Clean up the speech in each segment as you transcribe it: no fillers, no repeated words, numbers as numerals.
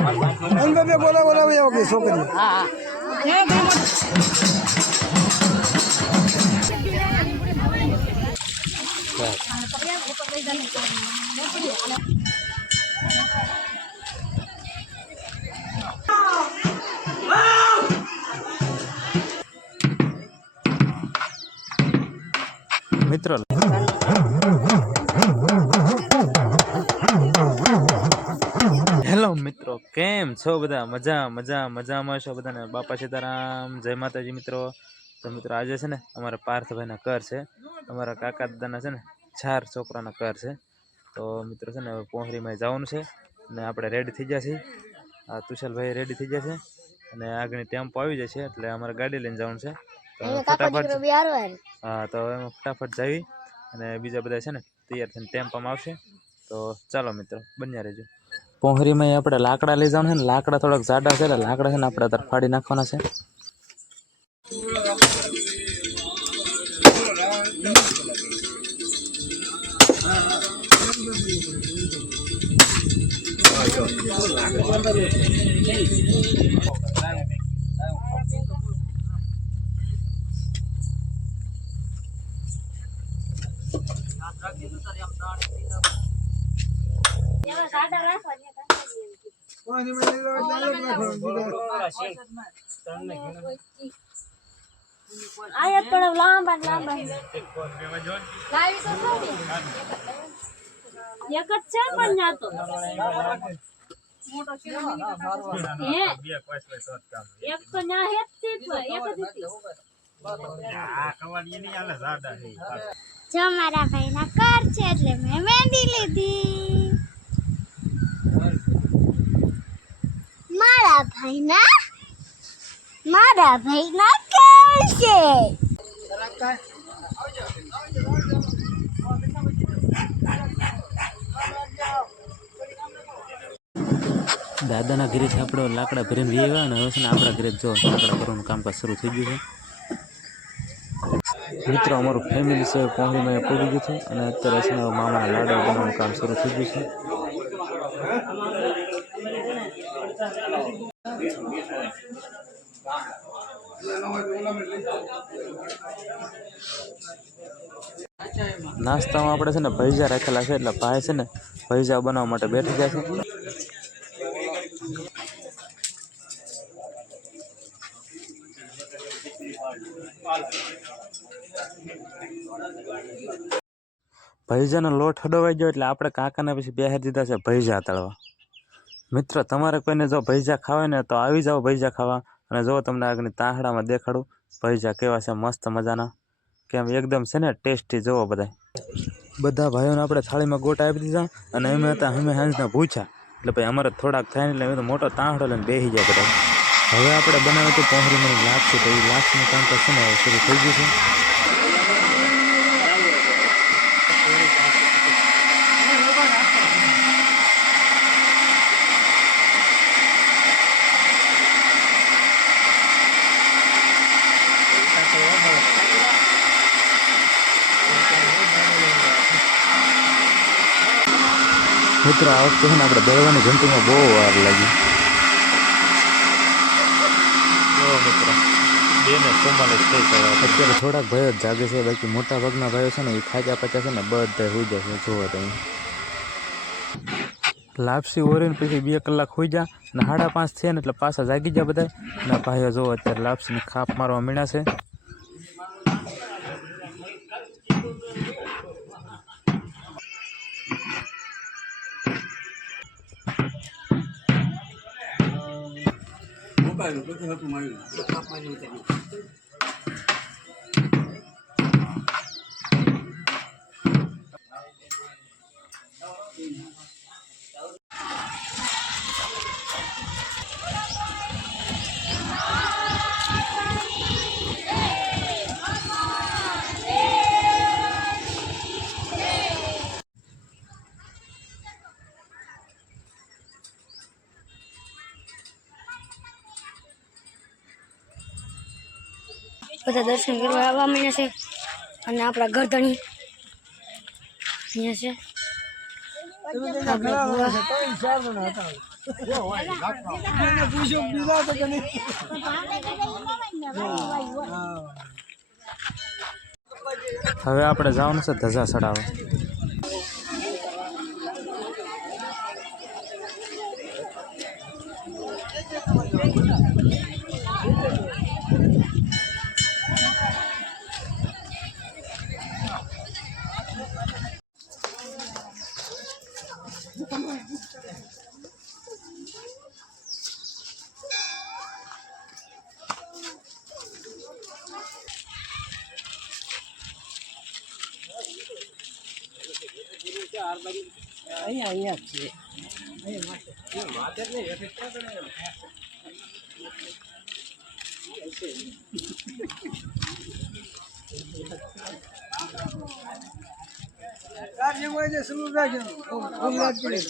અંદર બે બોલાવી આવો કે છોકરી. હા મિત્રો હેલો મિત્રો, કેમ છો બધા? મજામાં છો બધાને? બાપા સીતારામ, જય માતાજી મિત્રો. તો મિત્રો આજે છે ને અમારા પાર્થભાઈના ઘર છે, અમારા કાકા દાદાના છે ને 4 છોકરાના ઘર છે. તો મિત્રો છે ને હવે પોહરીમાં જવાનું છે અને આપણે રેડી થઈ ગયા છીએ. આ તુષાલભાઈ રેડી થઈ ગયા છે અને આગળની ટેમ્પો આવી જાય છે એટલે અમારે ગાડી લઈને જવાનું છે. તો ફટાફટ હા, તો એમાં ફટાફટ જઈ અને બીજા બધા છે ને તૈયાર થઈને ટેમ્પામાં આવશે. તો ચાલો મિત્રો, બન્યા રહેજો. પોહરીમાં આપણે લાકડા લઈ જવાનું છે ને, લાકડા થોડાક જાડા છે એટલે લાકડા છે ને આપણે અત્યારે ફાડી નાખવાના છે. આયા થોડા લાંબા એક જ છે પણ ના તો મોટો છે એક તો ના હેતી તો એક જ હતી. આ કવાડી ની આલે જાડા છે. જો મારા ભાઈના ઘર છે એટલે મેં મહેંદી લીધી. મારા ભાઈના ઘર છે. દાદાના ઘરે છે આપણે લાકડા ભરીને વી આવ્યા અને હવે છે ને આપણા ઘરે જો લાકડા ભરવાનું કામકાજ શરૂ થઈ ગયું છે. મિત્રો અમારું ફેમિલી છે પોહરીમાં પડી ગયું છે અને અત્યારે છે ને મામાના લાડવા બનાવવાનું કામ શરૂ થઈ ગયું છે. નાસ્તામાં આપણે છે ને ભજીયા રાખેલા છે એટલે ભાઈ છે ને ભજીયા બનાવવા માટે બેઠી ગયા છે. ભજીયાનો લોટ હડવાઈ ગયો એટલે આપણે કાકાને પછી બેહારી દીધા છે ભજીયા તળવા. મિત્રો તમારે કોઈને જો ભજીયા ખાવા ને તો આવી જાઓ ભજીયા ખાવા. અને જો તમને આગળની તાહડામાં દેખાડું ભજીયા કેવા છે, મસ્ત મજાના, કેમ એકદમ છે ને ટેસ્ટી. જોવો બધા ભાઈઓને આપણે થાળીમાં ગોટા આપી દીધા અને અમે હતા અમે હાંજના ભૂખ્યા એટલે ભાઈ અમારે થોડાક થાય ને એટલે અમે તો મોટો તાહડો લઈને બેસી ગયા બધા. હવે આપણે બનાવ્યું હતું પોહરીમાં લાપસી, તો એ લાપસીનું કામ તો છે ને શરૂ થઈ ગયું છે. મિત્રો આ વખતે છે ને આપણે દળવાની ઘંટીમાં બહુ વાર લાગી. અત્યારે થોડાક ભાઈઓ જ જાગે છે, બાકી મોટા ભાગના ભાઈઓ છે ને એ ખાજા પચા છે ને બધા હોઈ જાય છે. જોવો તમે લાપસી ઓરીને પછી 2 કલાક હોઈ જા અને 5:30 થયા ને એટલે પાછા જાગી જાય બધા. અને ભાઈઓ જોવો અત્યારે લાપસીની ખાપ મારવા મીણા છે. બધા દર્શન કરવા આવવા માંડ્યા છે અને આપણા ગરદણી અહીંયા છે. એને પૂછ્યું બીજા તો કે નહીં. હવે આપણે જવાનું છે ધજા ચડાવવા. કાર્ય હોય છે શરૂ રાખજો. ફૂલ યાદ કરી.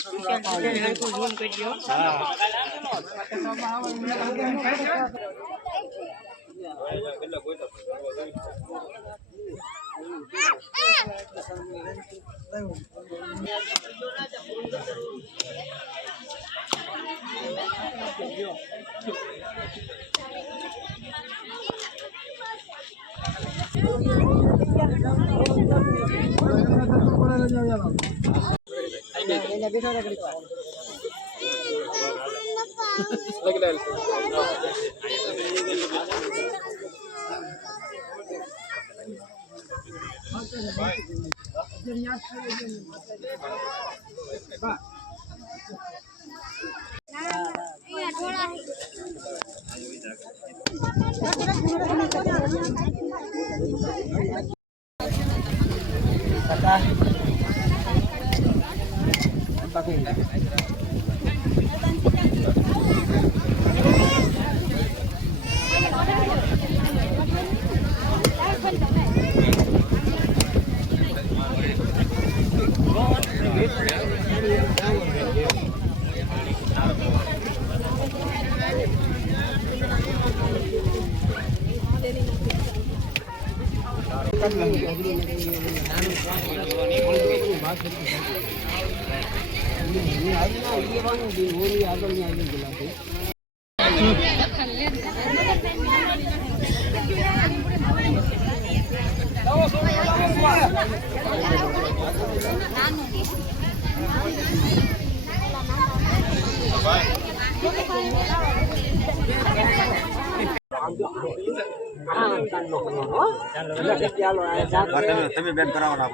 તમે બેન કરાવવાના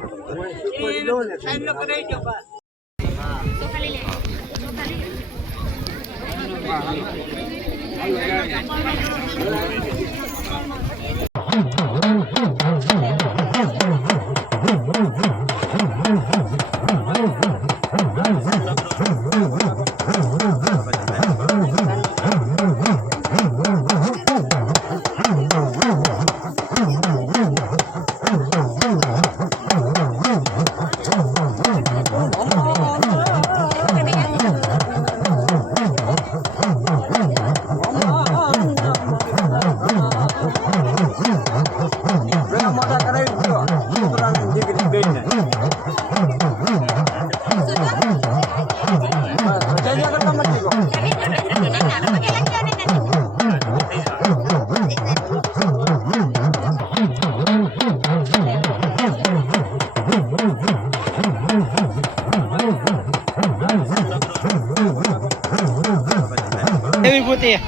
એવી પોતે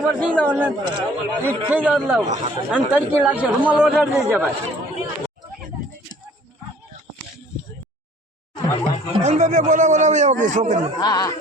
ઉપર થઈ જાવ ને થઈ જાવ લાવ અને તડકી લાગશે રૂમાલ ઓઢાડી દેજે ભાઈ બોલાવો કે છોકરી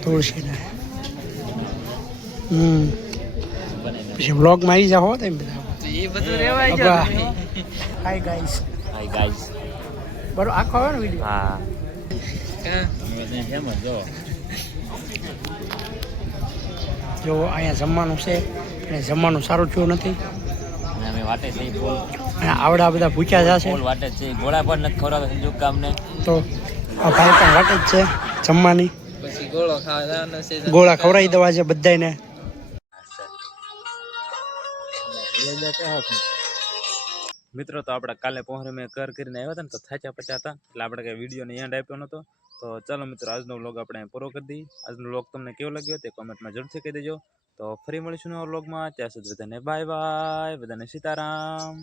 તુલસીના પછી વ્લોગમાં આવી જાઓ તમે બધા એ બધું રેવાય ગયો હાય ગાઈસ હાય ગાઈસ બરો આખો આવે ને વિડીયો હા જો અહીંયા જમવાનું છે અને જમવાનું સારું થયું નથી અમે વાટે છે બોલ અને આવડા બધા ભૂખ્યા જશે બોલ વાટે છે ગોળા પણ નથી ખવડાવે સંજુ કામને તો આ ભાઈ પણ વાટે જ છે જમવાની પછી ગોળો ખાવાનો છે ગોળા ખવડાવી દેવા છે બધાને મિત્રો તો આપણે કાલે પહોંચે મેં કર કરીને આવ્યા હતા ને તો થાચા પચા હતા એટલે આપણે કઈ વિડીયોને એન્ડ આપ્યો નહોતો તો ચાલો મિત્રો આજનો વ્લોગ આપણે પૂરો કરી દઈએ આજનો વ્લોગ તમને કેવો લાગ્યો તે કોમેન્ટમાં જરૂરથી કહી દેજો તો ફરી મળીશું નવા વ્લોગમાં ત્યાં સુધી બધાને બાય બાય બધાને સીતારામ